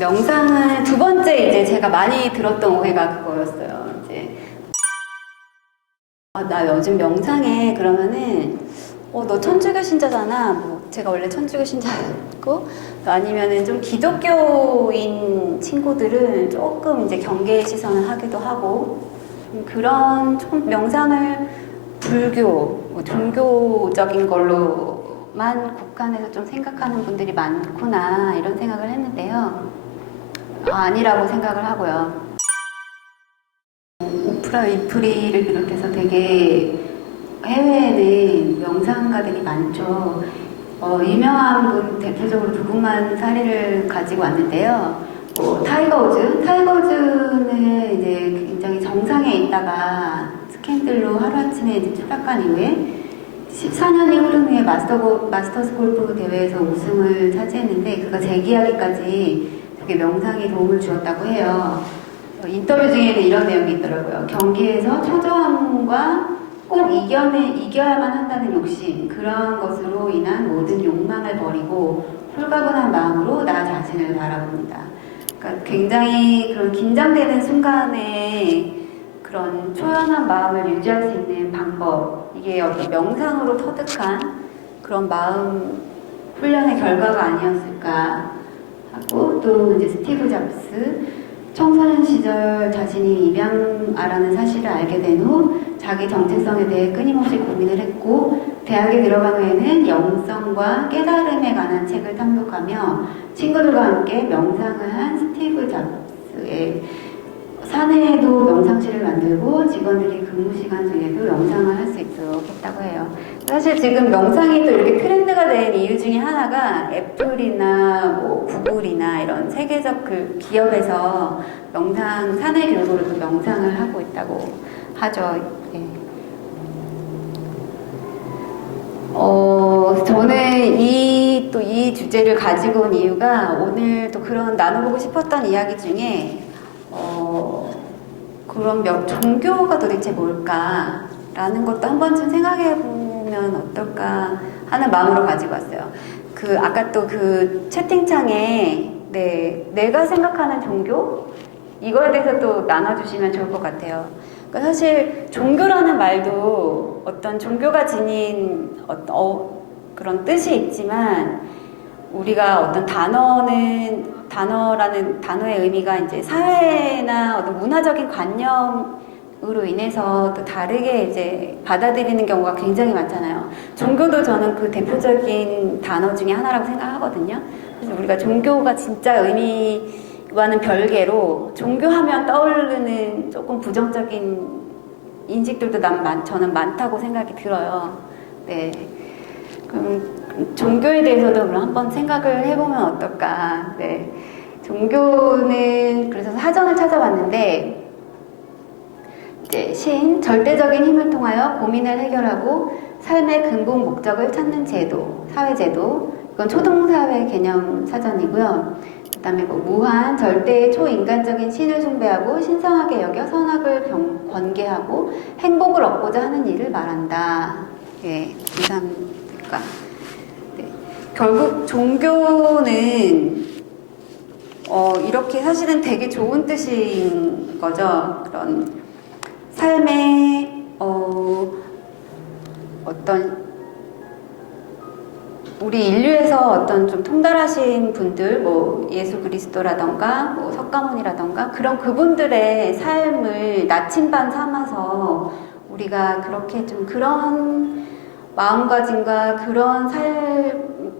명상은 두 번째 이제 제가 많이 들었던 오해가 그거였어요. 이제 나 요즘 명상해 그러면은 너 천주교 신자잖아. 뭐 제가 원래 천주교 신자였고 아니면은 좀 기독교인 친구들은 조금 이제 경계의 시선을 하기도 하고 그런 명상을 불교, 뭐 종교적인 걸로만 국한해서 좀 생각하는 분들이 많구나 이런 생각을 했는데요. 아니라고 생각을 하고요. 오프라 윈프리를 비롯해서 되게 해외에는 명상가들이 많죠. 유명한 분 대표적으로 두 분만 사례를 가지고 왔는데요. 타이거 우즈는 이제 굉장히 정상에 있다가 스캔들로 하루아침에 이제 추락한 이후에 14년이 흐른 후에 마스터스 골프 대회에서 우승을 차지했는데 그가 재기하기까지 되게 명상이 도움을 주었다고 해요. 인터뷰 중에는 이런 내용이 있더라고요. 경기에서 초조함과 꼭 이겨야만 한다는 욕심, 그런 것으로 인한 모든 욕망을 버리고 홀가분한 마음으로 나 자신을 바라봅니다. 그러니까 굉장히 그런 긴장되는 순간에 그런 초연한 마음을 유지할 수 있는 방법, 이게 어떤 명상으로 터득한 그런 마음 훈련의 결과가 아니었을까 하고, 또 이제 스티브 잡스, 청소년 시절 자신이 입양아라는 사실을 알게 된 후 자기 정체성에 대해 끊임없이 고민을 했고, 대학에 들어간 후에는 영성과 깨달음에 관한 책을 탐독하며 친구들과 함께 명상을 한 스티브 잡스의 사내에도 명상실을 만들고 직원들이 근무 시간 중에도 명상을 할 수 있도록 했다고 해요. 사실 지금 명상이 또 이렇게 트렌드가 된 이유 중에 하나가 애플이나 뭐 구글이나 이런 세계적 그 기업에서 명상, 사내 교육으로도 명상을 하고 있다고 하죠. 예. 저는 이 주제를 가지고 온 이유가 오늘 또 그런 나눠보고 싶었던 이야기 중에 그럼 종교가 도대체 뭘까라는 것도 한 번쯤 생각해보면 어떨까 하는 마음으로 가지고 왔어요. 아까 또 그 채팅창에 내가 생각하는 종교? 이거에 대해서 또 나눠주시면 좋을 것 같아요. 그러니까 사실 종교라는 말도 어떤 종교가 지닌 그런 뜻이 있지만 우리가 어떤 단어라는 단어의 의미가 이제 사회나 어떤 문화적인 관념으로 인해서 또 다르게 이제 받아들이는 경우가 굉장히 많잖아요. 종교도 저는 그 대표적인 단어 중에 하나라고 생각하거든요. 그래서 우리가 종교가 진짜 의미와는 별개로 종교하면 떠오르는 조금 부정적인 인식들도 저는 많다고 생각이 들어요. 네. 그럼 종교에 대해서도 그럼 한번 생각을 해보면 어떨까. 네. 종교는 그래서 사전을 찾아봤는데 이제 절대적인 힘을 통하여 고민을 해결하고 삶의 근본 목적을 찾는 제도, 사회제도. 이건 초등사회 개념 사전이고요. 그 다음에 무한, 절대의 초인간적인 신을 숭배하고 신성하게 여겨 선악을 권계하고 행복을 얻고자 하는 일을 말한다. 예, 이상일까. 네. 결국 종교는 이렇게 사실은 되게 좋은 뜻인 거죠. 그런 삶의 어떤 우리 인류에서 어떤 좀 통달하신 분들, 뭐 예수 그리스도라던가 뭐 석가모니라던가 그런 그분들의 삶을 나침반 삼아서 우리가 그렇게 좀 그런 마음가짐과 그런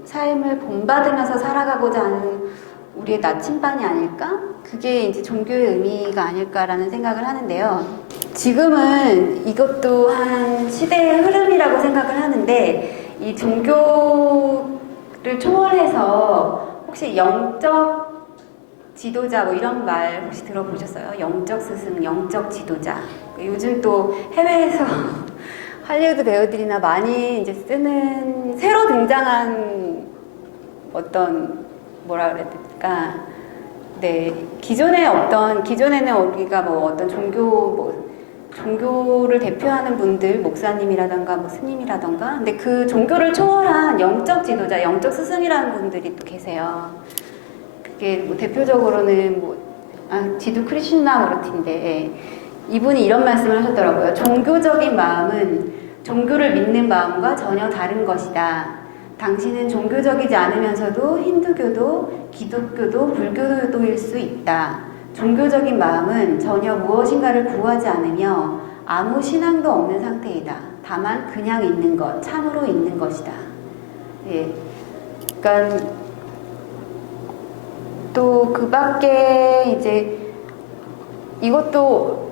삶을 본받으면서 살아가고자 하는 우리의 나침반이 아닐까? 그게 이제 종교의 의미가 아닐까라는 생각을 하는데요. 지금은 이것 또한 시대의 흐름이라고 생각을 하는데 이 종교를 초월해서 혹시 영적 지도자 뭐 이런 말 혹시 들어보셨어요? 영적 스승, 영적 지도자. 요즘 또 해외에서 할리우드 배우들이나 많이 이제 쓰는 새로 등장한 어떤 뭐라 그래야 될까? 네, 기존에는 우리가 뭐 어떤 종교를 대표하는 분들, 목사님이라던가 뭐 스님이라던가, 근데 그 종교를 초월한 영적 지도자, 영적 스승이라는 분들이 또 계세요. 이게 뭐 대표적으로는 지두 크리슈나무르티인데 이분이 이런 말씀을 하셨더라고요. 종교적인 마음은 종교를 믿는 마음과 전혀 다른 것이다. 당신은 종교적이지 않으면서도 힌두교도 기독교도 불교도일 수 있다. 종교적인 마음은 전혀 무엇인가를 구하지 않으며 아무 신앙도 없는 상태이다. 다만 그냥 있는 것, 참으로 있는 것이다. 예. 그러니까 또 그 밖에 이제 이것도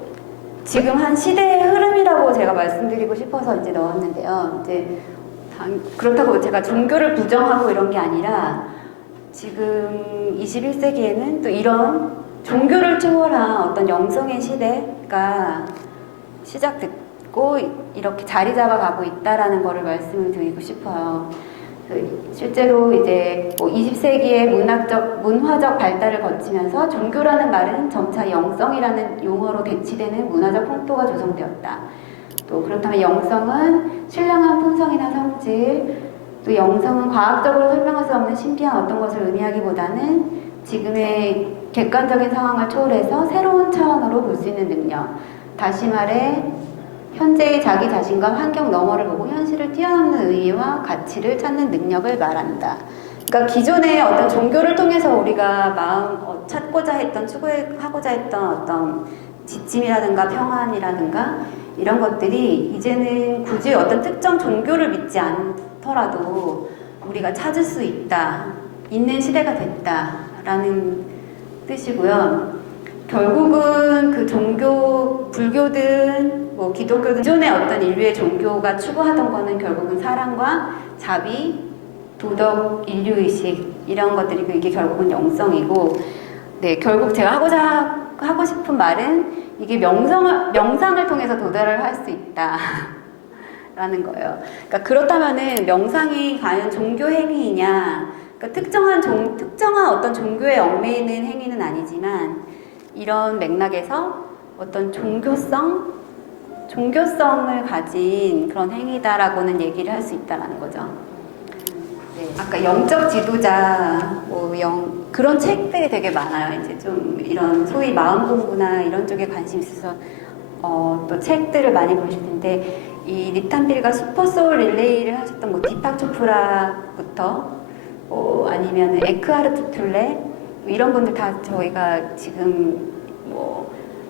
지금 한 시대의 흐름이라고 제가 말씀드리고 싶어서 이제 넣었는데요. 이제 그렇다고 제가 종교를 부정하고 이런 게 아니라 지금 21세기에는 또 이런 종교를 초월한 어떤 영성의 시대가 시작됐고 이렇게 자리 잡아가고 있다라는 거를 말씀을 드리고 싶어요. 실제로 이제 20세기의 문화적 발달을 거치면서 종교라는 말은 점차 영성이라는 용어로 대치되는 문화적 풍토가 조성되었다. 또 그렇다면 영성은 신령한 품성이나 성질, 또 영성은 과학적으로 설명할 수 없는 신비한 어떤 것을 의미하기보다는 지금의 객관적인 상황을 초월해서 새로운 차원으로 볼 수 있는 능력. 다시 말해 현재의 자기 자신과 환경 너머를 보고 현실을 뛰어넘는 의의와 가치를 찾는 능력을 말한다. 그러니까 기존의 어떤 종교를 통해서 우리가 찾고자 했던, 추구하고자 했던 어떤 지침이라든가 평안이라든가 이런 것들이 이제는 굳이 어떤 특정 종교를 믿지 않더라도 우리가 찾을 수 있다, 있는 시대가 됐다라는 뜻이고요. 결국은 그 종교, 불교든 기독교든 기존의 어떤 인류의 종교가 추구하던 거는 결국은 사랑과 자비, 도덕, 인류의식 이런 것들이 이게 결국은 영성이고, 네, 결국 제가 하고 싶은 말은 이게 명상을 통해서 도달을 할 수 있다 라는 거예요. 그러니까 그렇다면은 명상이 과연 종교 행위이냐? 그러니까 특정한 어떤 종교에 얽매이는 행위는 아니지만 이런 맥락에서 어떤 종교성을 가진 그런 행위다라고는 얘기를 할 수 있다라는 거죠. 네, 아까 영적 지도자, 그런 책들이 되게 많아요. 이제 좀 이런 소위 마음 공부나 이런 쪽에 관심 있어서 또 책들을 많이 보실 텐데, 이 리탄빌과 슈퍼소울 릴레이를 하셨던 디팍 초프라부터 아니면 에크하르트 툴레 이런 분들 다 저희가 지금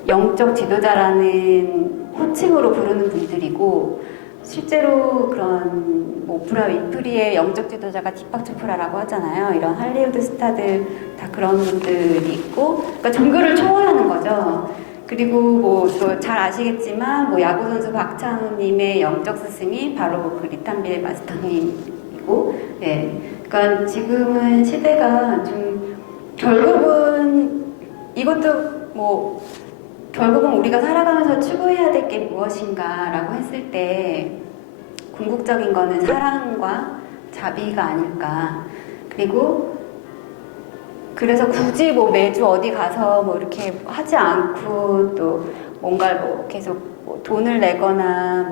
영적 지도자라는 호칭으로 부르는 분들이고, 실제로 그런 오프라 윈프리의 영적 지도자가 디팍 초프라라고 하잖아요. 이런 할리우드 스타들 다 그런 분들이 있고, 그러니까 종교를 초월하는 거죠. 그리고 또 잘 아시겠지만 야구 선수 박찬호님의 영적 스승이 바로 그 리탄빌 마스터님이고, 네. 그러니까 지금은 시대가 좀 결국은 이것도 결국은 우리가 살아가면서 추구해야 될 게 무엇인가라고 했을 때 궁극적인 거는 사랑과 자비가 아닐까. 그래서 굳이 매주 어디 가서 이렇게 하지 않고 또 뭔가를 계속 돈을 내거나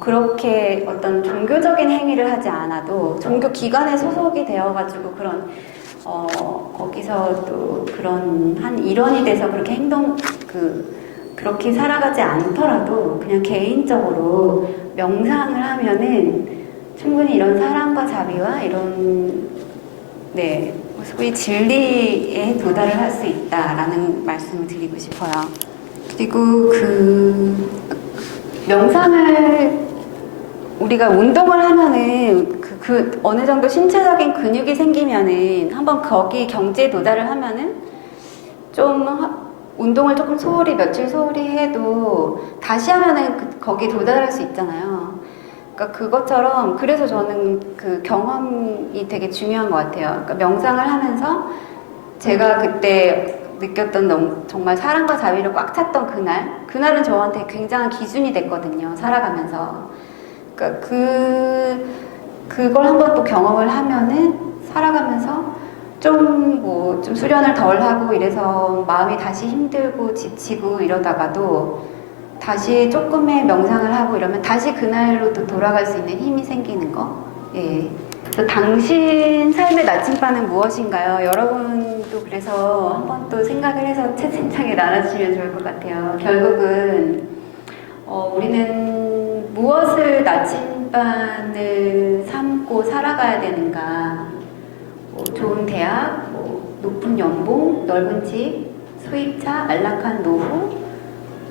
그렇게 어떤 종교적인 행위를 하지 않아도 종교 기관에 소속이 되어가지고 그런 거기서 또 그런 한 일원이 돼서 그렇게 그렇게 살아가지 않더라도 그냥 개인적으로 명상을 하면은 충분히 이런 사랑과 자비와 이런 소위 진리에 도달을 할 수 있다라는 말씀을 드리고 싶어요. 그리고 명상을 우리가 운동을 하면은 어느 정도 신체적인 근육이 생기면은 한번 거기 경지에 도달을 하면은 좀 운동을 조금 며칠 소홀히 해도 다시 하면은 거기에 도달할 수 있잖아요. 그러니까 그것처럼, 그래서 저는 그 경험이 되게 중요한 것 같아요. 그러니까 명상을 하면서 제가 그때 느꼈던 정말 사랑과 자비를 꽉 찼던 그날은 저한테 굉장한 기준이 됐거든요. 살아가면서. 그러니까 그걸 한번 또 경험을 하면은 살아가면서 좀 수련을 덜 하고 이래서 마음이 다시 힘들고 지치고 이러다가도 다시 조금의 명상을 하고 이러면 다시 그날로 또 돌아갈 수 있는 힘이 생기는 거. 예. 또 당신 삶의 나침반은 무엇인가요? 여러분도 그래서 한번 또 생각을 해서 채팅창에 나눠주시면 좋을 것 같아요. 결국은 우리는 무엇을 나침반을 삼고 살아가야 되는가? 좋은 대학, 높은 연봉, 넓은 집, 수입차, 안락한 노후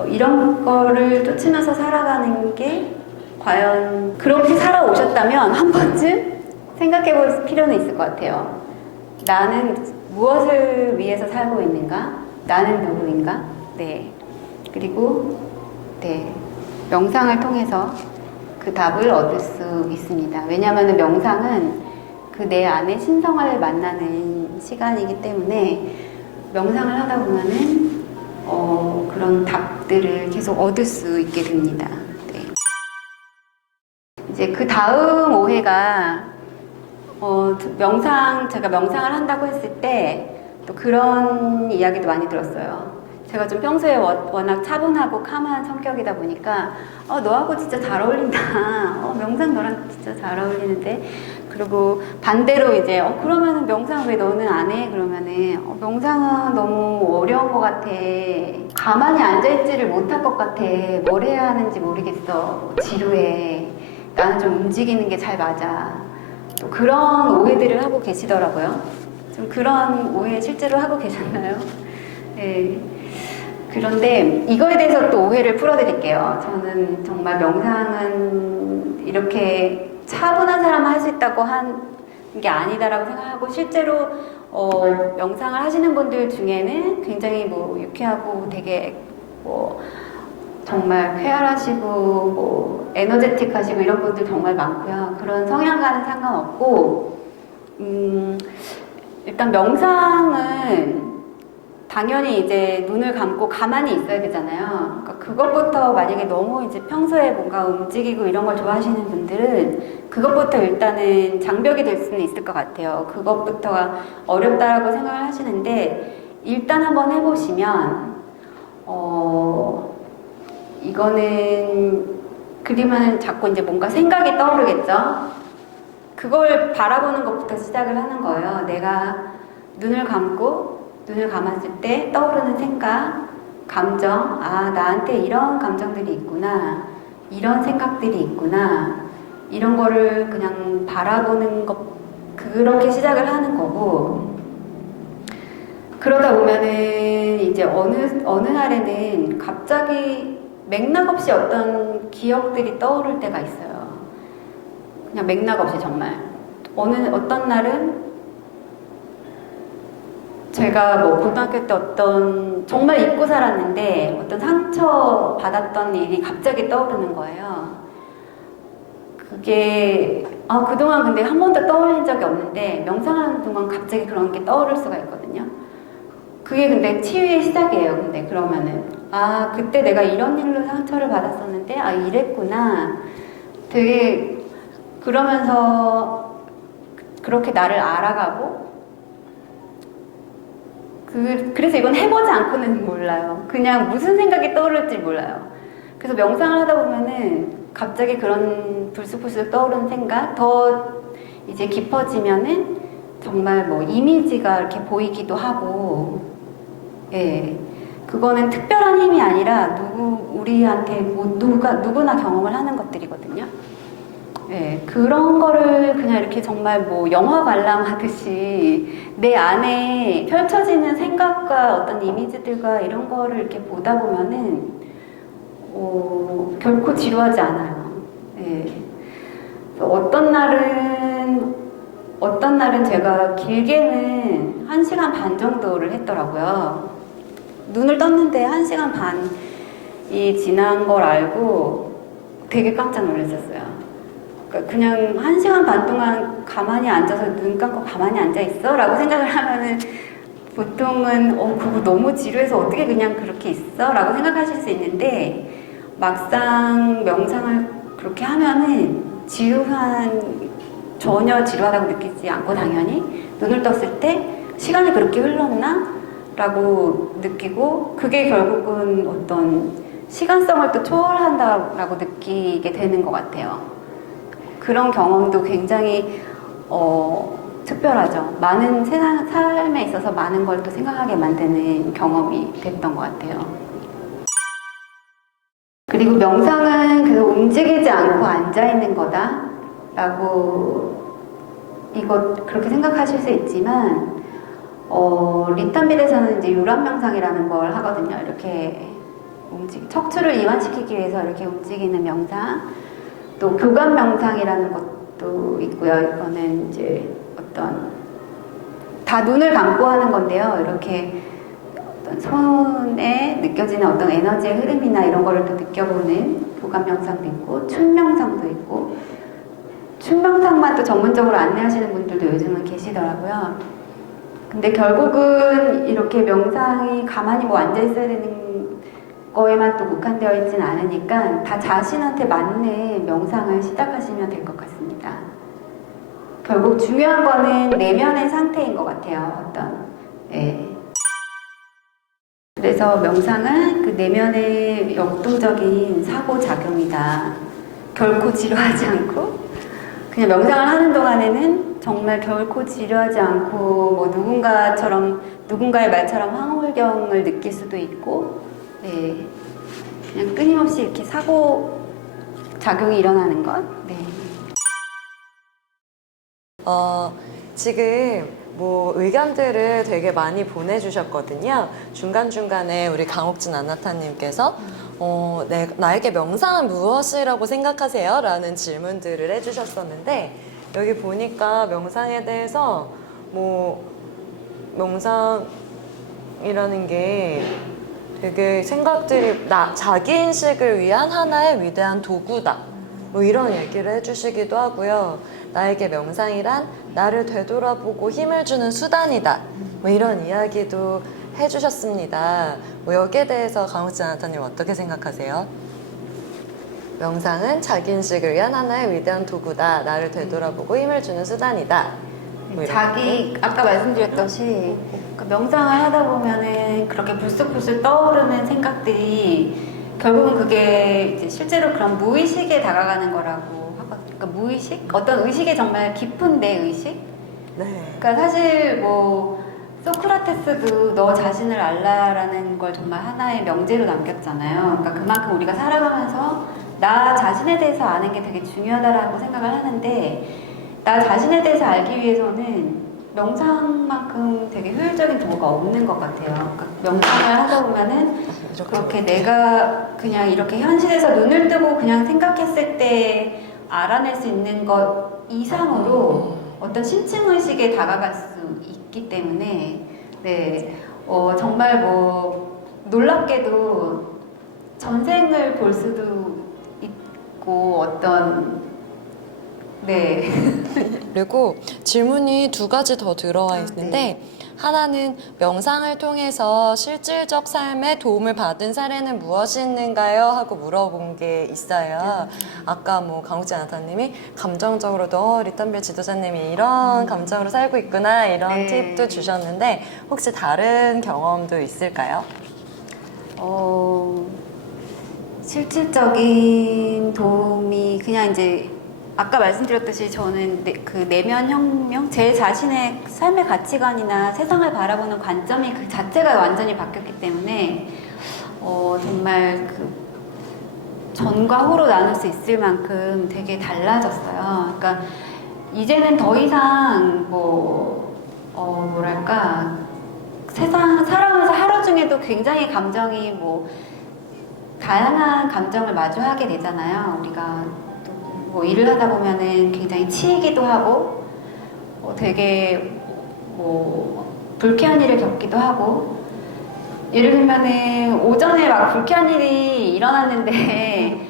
이런 거를 쫓으면서 살아가는 게 과연 그렇게 살아오셨다면 한 번쯤 생각해 볼 필요는 있을 것 같아요. 나는 무엇을 위해서 살고 있는가? 나는 누구인가? 네. 그리고 네. 명상을 통해서 그 답을 얻을 수 있습니다. 왜냐하면 명상은 그 내 안의 신성을 만나는 시간이기 때문에 명상을 하다 보면은 그런 답들을 계속 얻을 수 있게 됩니다. 네. 이제 그 다음 오해가 제가 명상을 한다고 했을 때 또 그런 이야기도 많이 들었어요. 제가 좀 평소에 워낙 차분하고 캄한 성격이다 보니까 너하고 진짜 잘 어울린다. 명상 너랑 진짜 잘 어울리는데. 그리고 반대로 이제 그러면은 명상 왜 너는 안 해? 그러면은 명상은 너무 어려운 것 같아. 가만히 앉아있지를 못할 것 같아. 뭘 해야 하는지 모르겠어. 지루해. 나는 좀 움직이는 게 잘 맞아. 또 그런 오해들을 하고 계시더라고요. 좀 그런 오해 실제로 하고 계셨나요? 네. 그런데 이거에 대해서 또 오해를 풀어드릴게요. 저는 정말 명상은 이렇게 차분한 사람은 할 수 있다고 한 게 아니다라고 생각하고 실제로 명상을 하시는 분들 중에는 굉장히 유쾌하고 되게 정말 쾌활하시고 에너제틱하시고 이런 분들 정말 많고요. 그런 성향과는 상관없고 일단 명상은 당연히 이제 눈을 감고 가만히 있어야 되잖아요. 그러니까 그것부터 만약에 너무 이제 평소에 뭔가 움직이고 이런 걸 좋아하시는 분들은 그것부터 일단은 장벽이 될 수는 있을 것 같아요. 그것부터가 어렵다라고 생각을 하시는데 일단 한번 해보시면 이거는 그러면 자꾸 이제 뭔가 생각이 떠오르겠죠. 그걸 바라보는 것부터 시작을 하는 거예요. 내가 눈을 감았을 때 떠오르는 생각, 감정, 나한테 이런 감정들이 있구나, 이런 생각들이 있구나, 이런 거를 그냥 바라보는 것, 그렇게 시작을 하는 거고, 그러다 보면은 이제 어느 날에는 갑자기 맥락 없이 어떤 기억들이 떠오를 때가 있어요. 그냥 맥락 없이 정말. 어떤 날은 제가 고등학교 때 정말 잊고 살았는데 어떤 상처 받았던 일이 갑자기 떠오르는 거예요. 그게 그동안 근데 한 번도 떠올린 적이 없는데 명상하는 동안 갑자기 그런 게 떠오를 수가 있거든요. 그게 근데 치유의 시작이에요. 근데 그러면은 그때 내가 이런 일로 상처를 받았었는데 이랬구나. 되게 그러면서 그렇게 나를 알아가고 그래서 이건 해보지 않고는 몰라요. 그냥 무슨 생각이 떠오를지 몰라요. 그래서 명상을 하다 보면은 갑자기 그런 불쑥불쑥 떠오르는 생각 더 이제 깊어지면은 정말 이미지가 이렇게 보이기도 하고 예. 그거는 특별한 힘이 아니라 우리한테 누구나 경험을 하는 것들이거든요. 네, 그런 거를 그냥 이렇게 정말 영화 관람하듯이 내 안에 펼쳐지는 생각과 어떤 이미지들과 이런 거를 이렇게 보다 보면은 결코 지루하지 않아요. 네. 어떤 날은 제가 길게는 1시간 반 정도를 했더라고요. 눈을 떴는데 1시간 반이 지난 걸 알고 되게 깜짝 놀랐었어요. 그냥 1시간 반 동안 가만히 앉아서 눈 감고 가만히 앉아있어? 라고 생각을 하면은 보통은 그거 너무 지루해서 어떻게 그냥 그렇게 있어? 라고 생각하실 수 있는데 막상 명상을 그렇게 하면은 전혀 지루하다고 느끼지 않고 당연히 눈을 떴을 때 시간이 그렇게 흘렀나? 라고 느끼고 그게 결국은 어떤 시간성을 또 초월한다라고 느끼게 되는 것 같아요. 그런 경험도 굉장히 특별하죠. 많은 세상 삶에 있어서 많은 걸 또 생각하게 만드는 경험이 됐던 것 같아요. 그리고 명상은 계속 움직이지 않고 앉아 있는 거다라고 이거 그렇게 생각하실 수 있지만 리탄빌에서는 이제 유람 명상이라는 걸 하거든요. 이렇게 척추를 이완시키기 위해서 이렇게 움직이는 명상, 또 교감 명상이라는 것도 있고요. 이거는 이제 다 눈을 감고 하는 건데요. 이렇게 어떤 손에 느껴지는 어떤 에너지의 흐름이나 이런 거를 또 느껴보는 교감 명상도 있고, 춤 명상도 있고, 춤 명상만 또 전문적으로 안내하시는 분들도 요즘은 계시더라고요. 근데 결국은 이렇게 명상이 가만히 뭐 앉아 있어야 되는 거에만 또 국한되어 있지는 않으니까 다 자신한테 맞는 명상을 시작하시면 될 것 같습니다. 결국 중요한 거는 내면의 상태인 것 같아요. 그래서 명상은 그 내면의 역동적인 사고작용이다. 결코 지루하지 않고 그냥 명상을 하는 동안에는 정말 결코 지루하지 않고 뭐 누군가의 말처럼 황홀경을 느낄 수도 있고 그냥 끊임없이 이렇게 사고작용이 일어나는 것. 지금 뭐 의견들을 되게 많이 보내주셨거든요. 중간중간에 우리 강옥진 아나타님께서 나에게 명상은 무엇이라고 생각하세요? 라는 질문들을 해주셨었는데 여기 보니까 명상에 대해서 명상이라는 게 되게 생각들이 자기인식을 위한 하나의 위대한 도구다. 뭐 이런 얘기를 해주시기도 하고요. 나에게 명상이란 나를 되돌아보고 힘을 주는 수단이다. 뭐 이런 이야기도 해주셨습니다. 뭐 여기에 대해서 강옥진 아나타님 어떻게 생각하세요? 명상은 자기인식을 위한 하나의 위대한 도구다. 나를 되돌아보고 힘을 주는 수단이다. 뭐 아까 말씀드렸듯이 명상을 하다 보면은 그렇게 불쑥불쑥 떠오르는 생각들이 결국은 그게 이제 실제로 그런 무의식에 다가가는 거라고 하거든요. 그러니까 무의식? 어떤 의식의 정말 깊은 내 의식? 그러니까 사실 소크라테스도 너 자신을 알라라는 걸 정말 하나의 명제로 남겼잖아요. 그러니까 그만큼 우리가 살아가면서 나 자신에 대해서 아는 게 되게 중요하다라고 생각을 하는데 나 자신에 대해서 알기 위해서는 명상만큼 되게 효율적인 도구가 없는 것 같아요. 그러니까 명상을 하다 보면은 그렇게 내가 그냥 이렇게 현실에서 눈을 뜨고 그냥 생각했을 때 알아낼 수 있는 것 이상으로 어떤 심층의식에 다가갈 수 있기 때문에 정말 놀랍게도 전생을 볼 수도 있고 그리고 질문이 두 가지 더 들어와 있는데 하나는 명상을 통해서 실질적 삶에 도움을 받은 사례는 무엇이 있는가요? 하고 물어본 게 있어요. 아까 강옥진 아나타님이 감정적으로도 리탄빌 지도자님이 이런 감정으로 살고 있구나 이런 팁도 주셨는데 혹시 다른 경험도 있을까요? 실질적인 도움이 그냥 이제 아까 말씀드렸듯이 저는 그 내면 혁명, 제 자신의 삶의 가치관이나 세상을 바라보는 관점이 그 자체가 완전히 바뀌었기 때문에 정말 그 전과 후로 나눌 수 있을 만큼 되게 달라졌어요. 그러니까 이제는 더 이상 세상 살아가면서 하루 중에도 굉장히 감정이 다양한 감정을 마주하게 되잖아요. 우리가 일을 하다 보면은 굉장히 치이기도 하고 되게 불쾌한 일을 겪기도 하고 예를 들면은 오전에 불쾌한 일이 일어났는데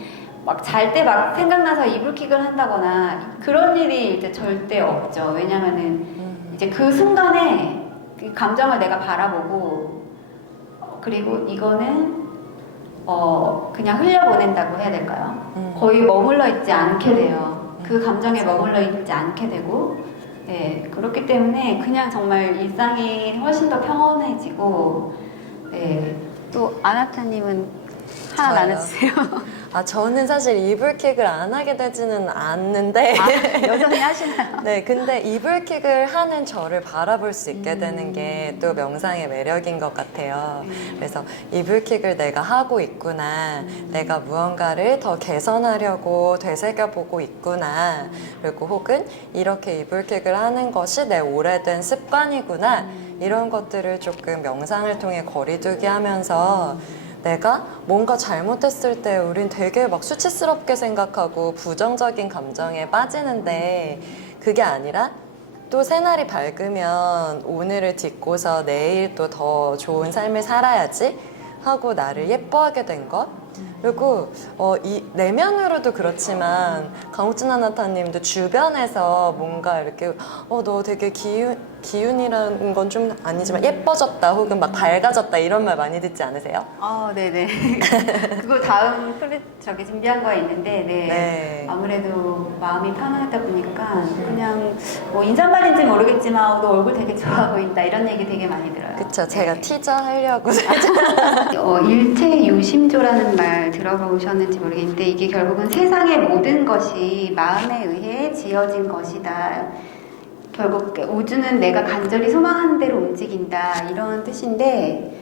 잘 때 생각나서 이불킥을 한다거나 그런 일이 이제 절대 없죠. 왜냐면은 이제 그 순간에 그 감정을 내가 바라보고 그리고 이거는 그냥 흘려보낸다고 해야 될까요? 거의 머물러 있지 않게 돼요. 그 감정에 머물러 있지 않게 되고, 그렇기 때문에 그냥 정말 일상이 훨씬 더 평온해지고, 또 아나타님은 하나 나눠주세요. 저는 사실 이불킥을 안 하게 되지는 않는데. 여전히 하시나요? 네, 근데 이불킥을 하는 저를 바라볼 수 있게 되는 게 또 명상의 매력인 것 같아요. 그래서 이불킥을 내가 하고 있구나. 내가 무언가를 더 개선하려고 되새겨보고 있구나. 그리고 혹은 이렇게 이불킥을 하는 것이 내 오래된 습관이구나. 이런 것들을 조금 명상을 통해 거리두기 하면서 내가 뭔가 잘못했을 때 우린 되게 막 수치스럽게 생각하고 부정적인 감정에 빠지는데 그게 아니라 또 새날이 밝으면 오늘을 딛고서 내일 또 더 좋은 삶을 살아야지 하고 나를 예뻐하게 된 것. 그리고 이 내면으로도 그렇지만 강욱진 아나타님도 주변에서 뭔가 이렇게 너 되게 기운이라는 건 좀 아니지만 예뻐졌다 혹은 막 밝아졌다 이런 말 많이 듣지 않으세요? 네네. 그거 다음 저기 준비한 거에 있는데, 네. 아무래도 마음이 편안하다 보니까 그냥 뭐 인사말인지 모르겠지만 너 얼굴 되게 좋아 보인다 이런 얘기 되게 많이 들어요. 그쵸. 제가 네. 티저 하려고 일체유심조라는 말 들어보셨는지 모르겠는데 이게 결국은 세상의 모든 것이 마음에 의해 지어진 것이다. 결국 우주는 내가 간절히 소망하는 대로 움직인다 이런 뜻인데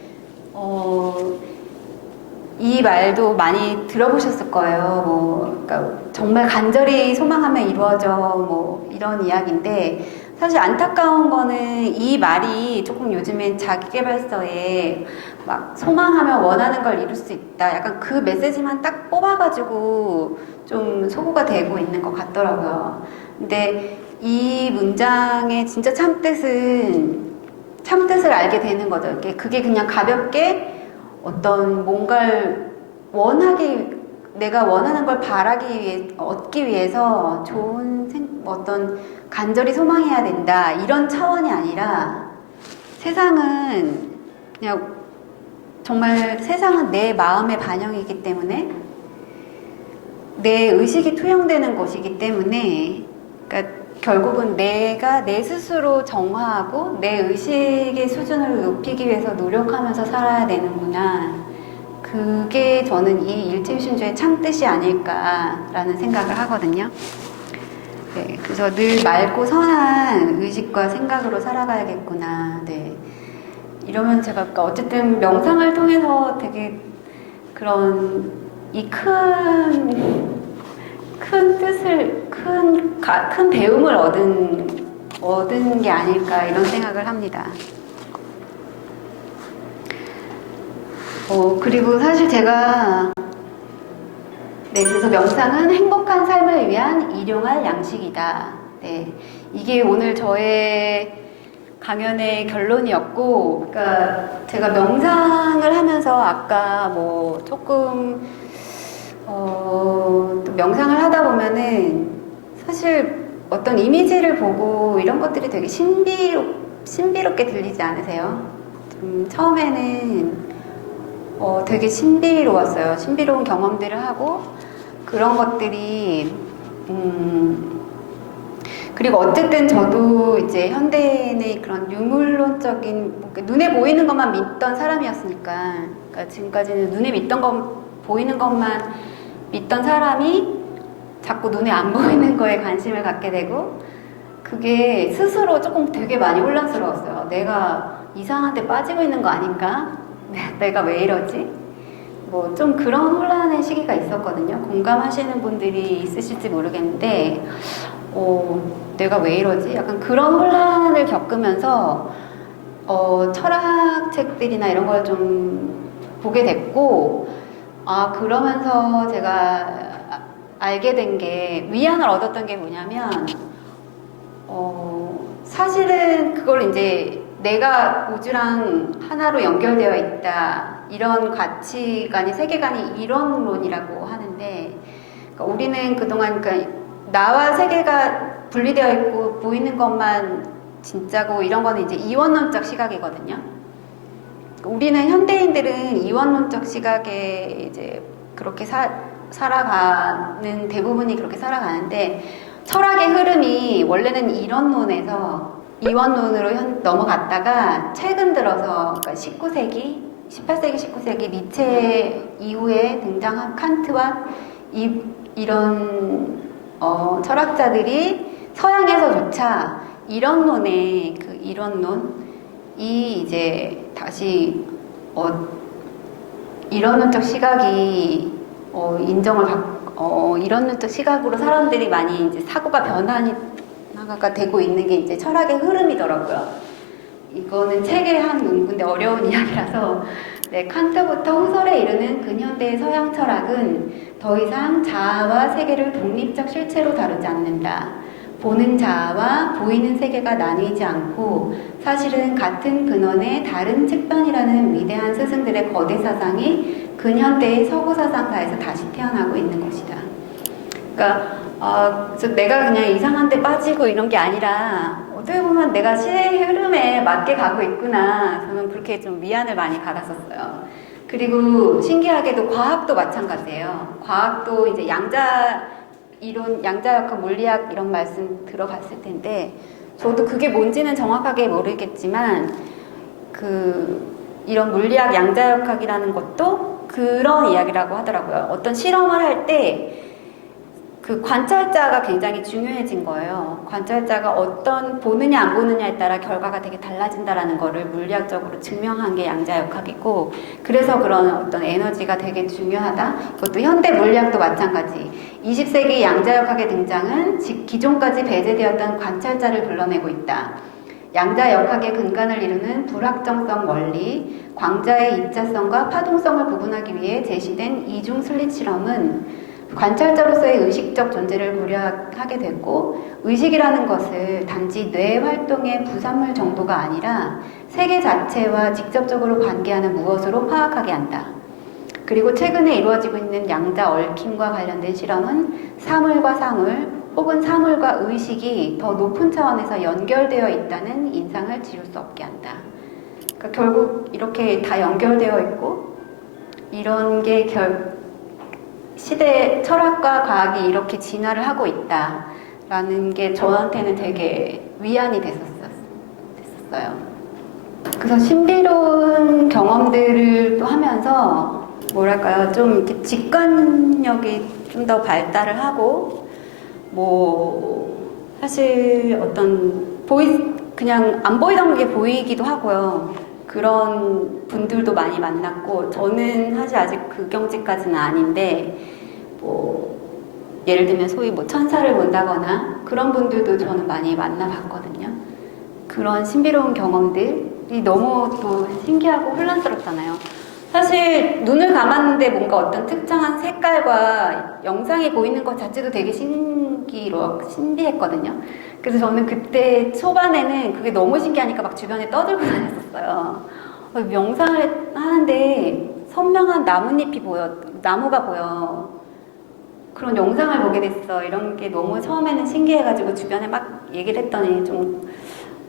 이 말도 많이 들어보셨을 거예요. 그러니까 정말 간절히 소망하면 이루어져 뭐 이런 이야기인데 사실 안타까운 거는 이 말이 조금 요즘엔 자기계발서에 막 소망하면 원하는 걸 이룰 수 있다. 약간 그 메시지만 딱 뽑아가지고 좀 소구가 되고 있는 것 같더라고요. 근데 이 문장의 진짜 참뜻을 알게 되는 거죠. 그게 그냥 가볍게 어떤 뭔가를 내가 원하는 걸 얻기 위해서 어떤 간절히 소망해야 된다 이런 차원이 아니라 세상은 내 마음의 반영이기 때문에 내 의식이 투영되는 것이기 때문에 그러니까 결국은 내가 내 스스로 정화하고 내 의식의 수준을 높이기 위해서 노력하면서 살아야 되는구나. 그게 저는 이 일체유심조의 참뜻이 아닐까라는 생각을 하거든요. 네, 그래서 늘 맑고 선한 의식과 생각으로 살아가야겠구나. 네. 이러면 제가 그러니까 어쨌든 명상을 통해서 되게 그런 이 큰 뜻을 큰 배움을 얻은 게 아닐까 이런 생각을 합니다. 그리고 사실 제가 그래서 명상은 행복한 삶을 위한 일용할 양식이다. 네, 이게 오늘 저의 강연의 결론이었고, 그러니까 제가 명상을 하면서 아까 뭐 조금 또 명상을 하다 보면은 사실 어떤 이미지를 보고 이런 것들이 되게 신비롭게 들리지 않으세요? 처음에는 되게 신비로웠어요. 신비로운 경험들을 하고 그런 것들이 그리고 어쨌든 저도 이제 현대인의 그런 유물론적인 눈에 보이는 것만 믿던 사람이었으니까 그러니까 지금까지는 보이는 것만 믿던 사람이 자꾸 눈에 안 보이는 거에 관심을 갖게 되고 그게 스스로 조금 되게 많이 혼란스러웠어요. 내가 이상한 데 빠지고 있는 거 아닌가? 내가 왜 이러지? 뭐 좀 그런 혼란의 시기가 있었거든요. 공감하시는 분들이 있으실지 모르겠는데 내가 왜 이러지? 약간 그런 혼란을 겪으면서 철학책들이나 이런 걸 좀 보게 됐고 그러면서 제가 알게 된 게 위안을 얻었던 게 뭐냐면 사실은 그걸 이제 내가 우주랑 하나로 연결되어 있다 이런 가치관이 세계관이 이론론이라고 하는데 그러니까 우리는 그동안 그러니까 나와 세계가 분리되어 있고 보이는 것만 진짜고 이런 거는 이제 이원론적 시각이거든요. 우리는 현대인들은 이원론적 시각에 이제 그렇게 살아가는 대부분이 그렇게 살아가는데 철학의 흐름이 원래는 이론론에서 이원론으로 넘어갔다가 최근 들어서 그러니까 18세기, 19세기 니체 이후에 등장한 칸트와 이런 철학자들이 서양에서조차 이런론의 그 이런론이 이제 다시 이런론적 시각이 이런론적 시각으로 사람들이 많이 이제 사고가 변화가 되고 있는 게 이제 철학의 흐름이더라고요. 이거는 책의 한 문구인데 어려운 이야기라서 네, 칸트부터 후설에 이르는 근현대의 서양 철학은 더 이상 자아와 세계를 독립적 실체로 다루지 않는다. 보는 자아와 보이는 세계가 나뉘지 않고 사실은 같은 근원의 다른 측면이라는 위대한 스승들의 거대 사상이 근현대의 서구 사상사에서 다시 태어나고 있는 것이다. 그러니까 그래서 내가 그냥 이상한 데 빠지고 이런 게 아니라 어떻게 보면 내가 시대의 흐름에 맞게 가고 있구나. 저는 그렇게 좀 위안을 많이 받았었어요. 그리고 신기하게도 과학도 마찬가지예요. 과학도 이제 양자 이론, 양자역학, 물리학 이런 말씀 들어봤을 텐데 저도 그게 뭔지는 정확하게 모르겠지만 이런 물리학 양자역학이라는 것도 그런 이야기라고 하더라고요. 어떤 실험을 할 때 그 관찰자가 굉장히 중요해진 거예요. 관찰자가 어떤 보느냐 안 보느냐에 따라 결과가 되게 달라진다라는 거를 물리학적으로 증명한 게 양자역학이고 그래서 그런 어떤 에너지가 되게 중요하다. 그것도 현대 물리학도 마찬가지. 20세기 양자역학의 등장은 기존까지 배제되었던 관찰자를 불러내고 있다. 양자역학의 근간을 이루는 불확정성 원리, 광자의 입자성과 파동성을 구분하기 위해 제시된 이중 슬릿 실험은 관찰자로서의 의식적 존재를 고려하게 됐고 의식이라는 것을 단지 뇌 활동의 부산물 정도가 아니라 세계 자체와 직접적으로 관계하는 무엇으로 파악하게 한다. 그리고 최근에 이루어지고 있는 양자 얽힘과 관련된 실험은 사물과 사물 혹은 사물과 의식이 더 높은 차원에서 연결되어 있다는 인상을 지울 수 없게 한다. 그러니까 결국 이렇게 다 연결되어 있고 이런 게 시대 철학과 과학이 이렇게 진화를 하고 있다라는 게 저한테는 되게 위안이 됐었어요. 그래서 신비로운 경험들을 또 하면서 뭐랄까요, 좀 이렇게 직관력이 좀 더 발달을 하고 사실 그냥 안 보이던 게 보이기도 하고요. 그런 분들도 많이 만났고 저는 사실 아직 그 경지까지는 아닌데 예를 들면 소위 천사를 본다거나 그런 분들도 저는 많이 만나봤거든요. 그런 신비로운 경험들이 너무 또 신기하고 혼란스럽잖아요. 사실 눈을 감았는데 뭔가 어떤 특정한 색깔과 영상이 보이는 것 자체도 되게 신비했거든요. 그래서 저는 그때 초반에는 그게 너무 신기하니까 막 주변에 떠들고 다녔었어요. 명상을 하는데 선명한 나무가 보여. 그런 영상을 보게 됐어. 이런 게 너무 처음에는 신기해가지고 주변에 막 얘기를 했더니 좀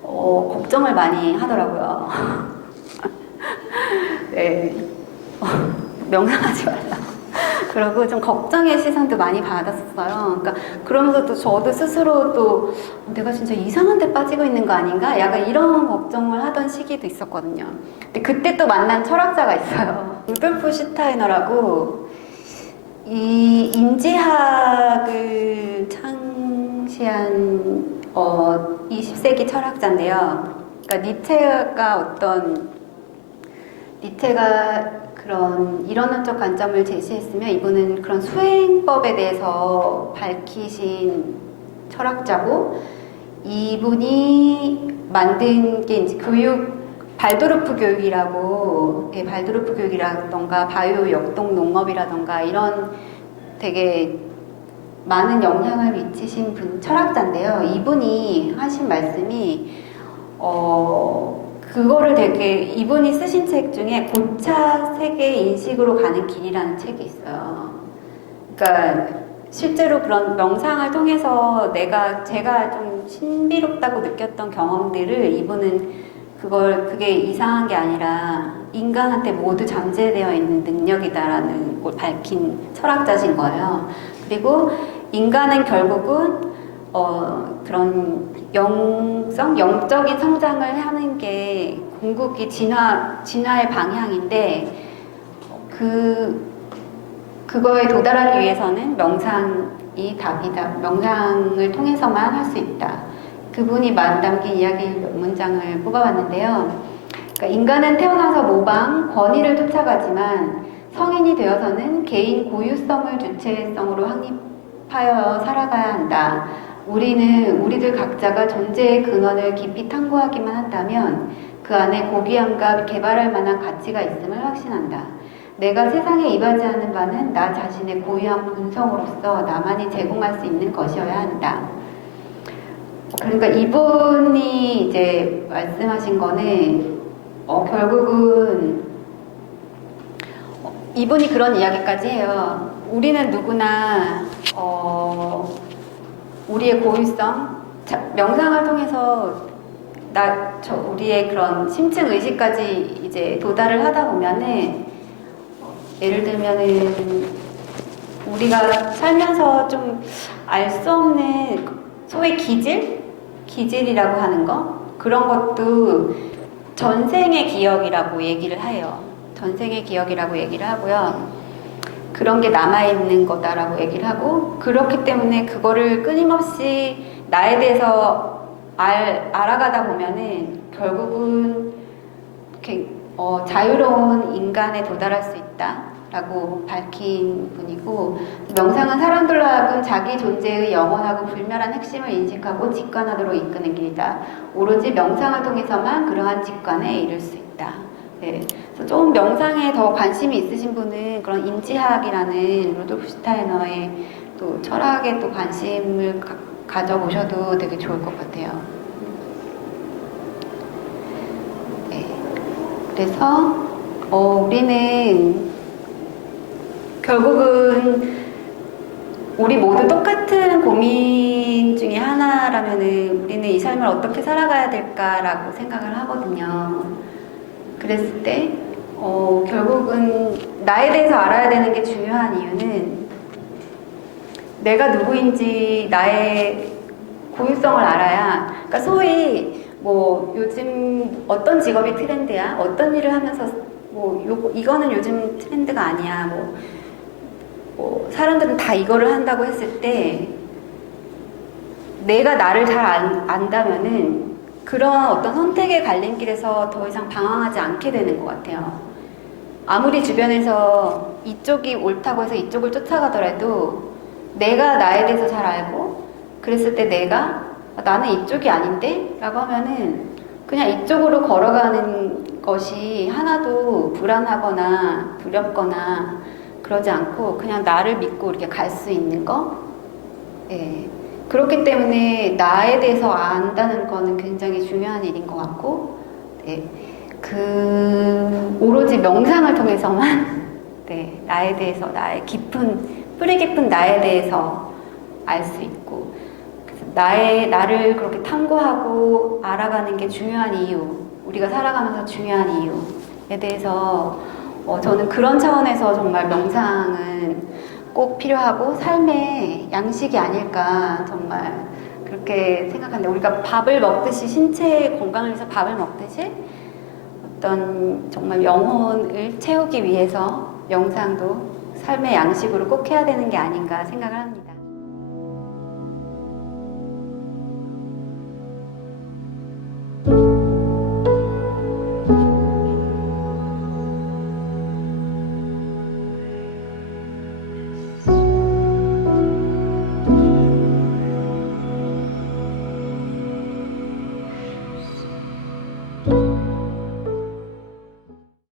걱정을 많이 하더라고요. 네. 명상하지 말라고. 그러고 좀 걱정의 시선도 많이 받았었어요. 그러니까 그러면서 또 저도 스스로 또 내가 진짜 이상한 데 빠지고 있는 거 아닌가? 약간 이런 걱정을 하던 시기도 있었거든요. 근데 그때 또 만난 철학자가 있어요. 루돌프 슈타이너라고 이 인지학을 창시한 20세기 철학자인데요. 그러니까 니체가 그런 이론적 관점을 제시했으면 이분은 그런 수행법에 대해서 밝히신 철학자고 이분이 만든 게 이제 발도르프 교육이라고 발도르프 교육이라던가 바이오 역동 농업이라던가 이런 되게 많은 영향을 미치신 철학자인데요. 이분이 하신 말씀이 그거를 이분이 쓰신 책 중에 고차 세계 인식으로 가는 길이라는 책이 있어요. 그러니까 실제로 그런 명상을 통해서 제가 좀 신비롭다고 느꼈던 경험들을 이분은 그게 이상한 게 아니라 인간한테 모두 잠재되어 있는 능력이다라는 걸 밝힌 철학자신 거예요. 그리고 인간은 결국은 그런 영적인 성장을 하는 게 궁극이 진화의 방향인데 그거에 도달하기 위해서는 명상이 답이다. 명상을 통해서만 할 수 있다. 그분이 담긴 이야기 몇 문장을 뽑아봤는데요. 그러니까 인간은 태어나서 모방, 권위를 쫓아가지만 성인이 되어서는 개인 고유성을 주체성으로 확립하여 살아가야 한다. 우리들 각자가 존재의 근원을 깊이 탐구하기만 한다면 그 안에 고귀함과 개발할 만한 가치가 있음을 확신한다. 내가 세상에 이바지하는 바는 나 자신의 고유한 본성으로서 나만이 제공할 수 있는 것이어야 한다. 그러니까 이분이 이제 말씀하신 거는 결국은 이분이 그런 이야기까지 해요. 우리는 누구나 우리의 고유성, 명상을 통해서 우리의 그런 심층 의식까지 이제 도달을 하다 보면은 예를 들면은 우리가 살면서 좀 알 수 없는 소위 기질이라고 하는 거 그런 것도 전생의 기억이라고 얘기를 해요. 전생의 기억이라고 얘기를 하고요. 그런 게 남아있는 거다라고 얘기를 하고 그렇기 때문에 그거를 끊임없이 나에 대해서 알아가다 보면은 결국은 이렇게 자유로운 인간에 도달할 수 있다라고 밝힌 분이고 명상은 사람들로 하여금 자기 존재의 영원하고 불멸한 핵심을 인식하고 직관하도록 이끄는 길이다. 오로지 명상을 통해서만 그러한 직관에 이를 수 있다. 네. 그래서 좀 명상에 더 관심이 있으신 분은 그런 인지학이라는 루돌프 슈타이너의 또 철학에 또 관심을 가져보셔도 되게 좋을 것 같아요. 네. 그래서 우리는 결국은 우리 모두 똑같은 고민 중에 하나라면은 우리는 이 삶을 어떻게 살아가야 될까라고 생각을 하거든요. 그랬을 때 결국은 나에 대해서 알아야 되는 게 중요한 이유는 내가 누구인지 나의 고유성을 알아야 그러니까 소위 뭐 요즘 어떤 직업이 트렌드야 어떤 일을 하면서 뭐 이거는 요즘 트렌드가 아니야 뭐 사람들은 다 이거를 한다고 했을 때 내가 나를 잘 안다면은 그런 어떤 선택의 갈림길에서 더 이상 방황하지 않게 되는 것 같아요. 아무리 주변에서 이쪽이 옳다고 해서 이쪽을 쫓아가더라도 내가 나에 대해서 잘 알고 그랬을 때 내가 나는 이쪽이 아닌데? 라고 하면은 그냥 이쪽으로 걸어가는 것이 하나도 불안하거나 두렵거나 그러지 않고 그냥 나를 믿고 이렇게 갈 수 있는 거? 예. 그렇기 때문에 나에 대해서 안다는 거는 굉장히 중요한 일인 것 같고, 네. 오로지 명상을 통해서만, 네. 나에 대해서, 나의 뿌리 깊은 나에 대해서 알 수 있고, 그래서 나를 그렇게 탐구하고 알아가는 게 중요한 이유, 우리가 살아가면서 중요한 이유에 대해서 저는 그런 차원에서 정말 명상은 꼭 필요하고 삶의 양식이 아닐까 정말 그렇게 생각하는데 우리가 밥을 먹듯이 신체 건강을 위해서 밥을 먹듯이 어떤 정말 영혼을 채우기 위해서 명상도 삶의 양식으로 꼭 해야 되는 게 아닌가 생각을 합니다.